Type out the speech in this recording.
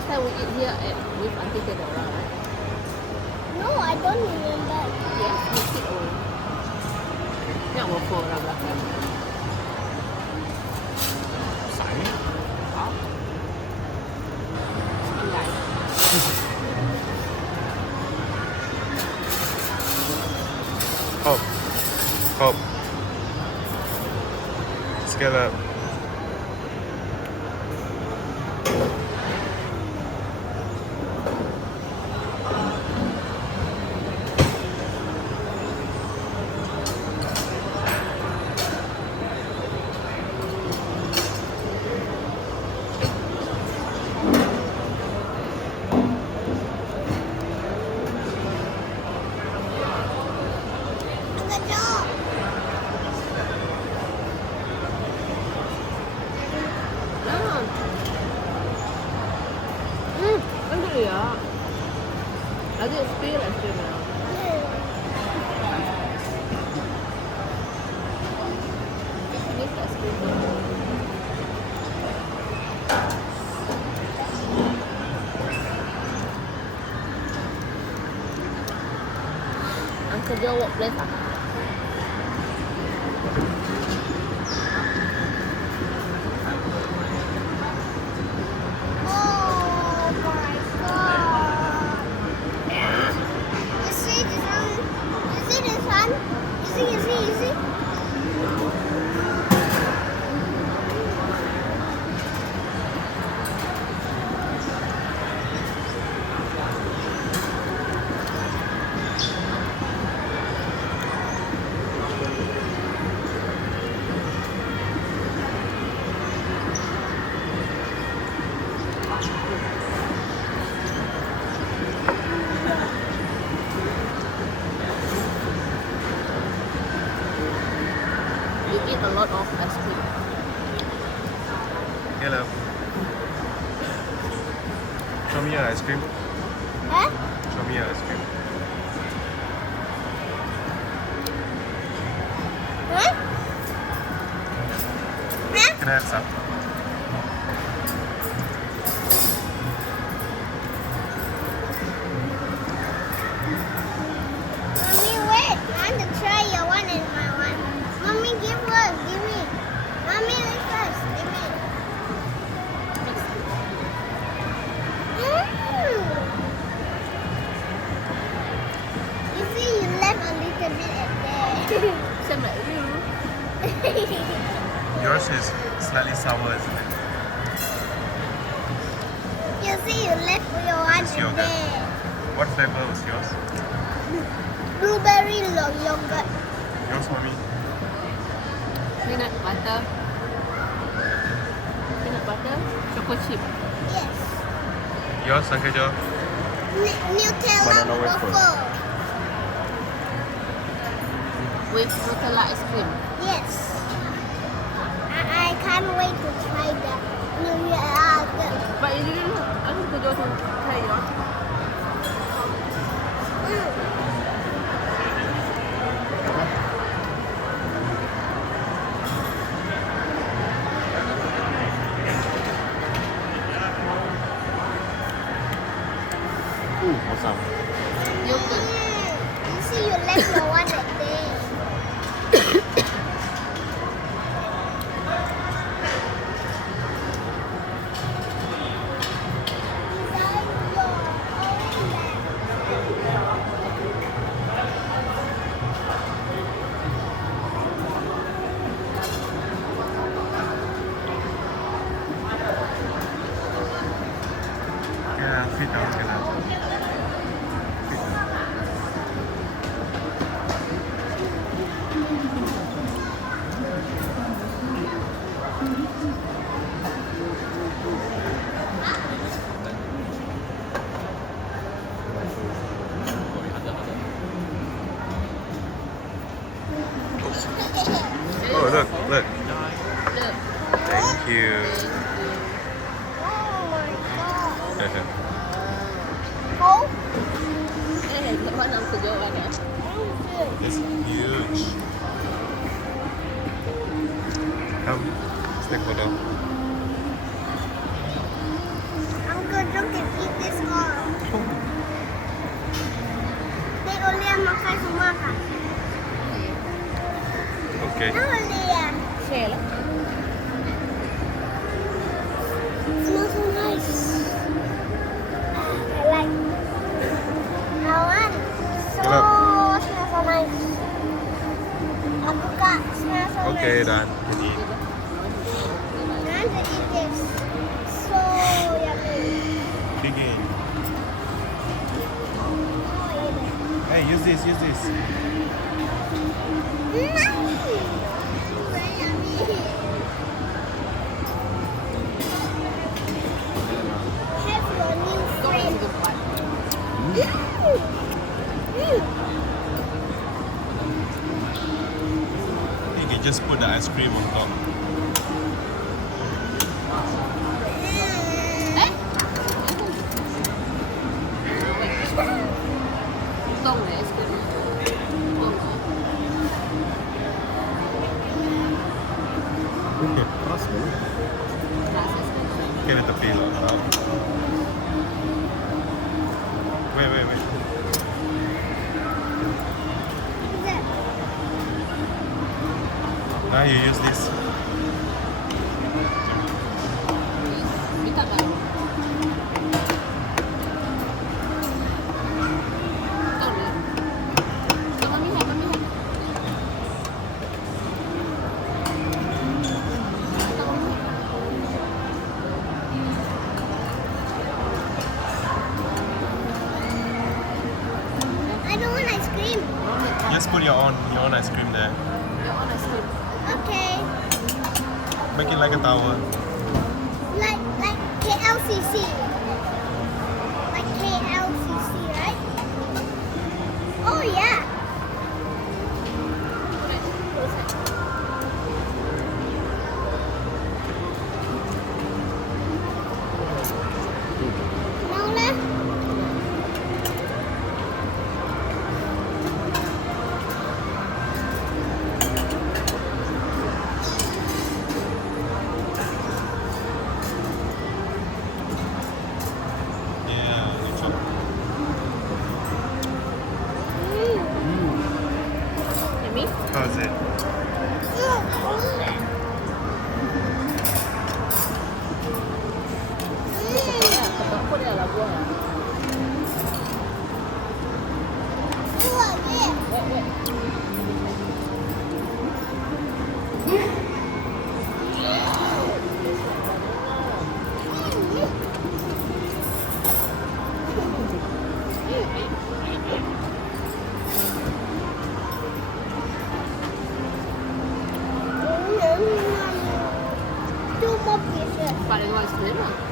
Last time we eat here with Auntie Theodora, right? No, I don't remember. Yes, we sit all. Yang waffle orang belakang. Sải. Oh. Sembilan. Hop. Hop. Scallop. Uncle Joe. Ah. Enak ya. Ada spill es krim ya. Ini tak es krim. Uncle Joe workplace ah. Oh my god. You see this one? You see this one? You see? You eat a lot of ice cream. Hello. Show me your ice cream. Huh? Show me your ice cream. Huh? Huh? Can I have some? Mommy, wait. I want to try your one and my one. Mommy, give me. Mommy, wait first. Give me. You see, you left a little bit at there. Same like you. Yours is slightly sour, isn't it? You see, you left your one It's at yogurt. there. What flavor was yours? Blueberry yogurt. Yours, mommy. Peanut butter. Peanut butter. Choco chip. Yes. Yours, Uncle Joe. Nutella Banana waffle. waffle. With Nutella ice cream. Yes. I can't wait to try the Nutella. But you didn't ask Uncle Joe to try yours. Awesome. Yogurt. You see, you left your one at there. Yeah, sit down, get out. Sit down. Oh, look. Look. Thank you. Oh my god. It's Oh, The one Uncle Joe ada. huge. Come, let's take photo. Uncle Joe Okay. Amalia. Share lah. Smells so nice. I like. I want. So Gelap. smells so nice. Aku kak smells so Okay, nice. done. Can eat. And to eat this. So yummy. Begin. Oh, yeah. Hey, use this, use this. Very yummy. Have your new Kau friend. masih cepat. You can just put the ice cream on top. Tong deh es krim. Tong. Keras banget. Rasa es krim. Okay, with the peel on top. Wait. Now you use this. Kita kan. Tong deh. Sama Mami lihat. I don't want ice cream. Just put your own ice cream there. Yang on es krim. Okay. Make it like a tower. Like KLCC. Like KLCC, right? Oh yeah. Mau lah. Yeah, you chop. Yummy. How's it? Ketok pun dia lah buah. Wait. Two more pieces. Paling es krim lah.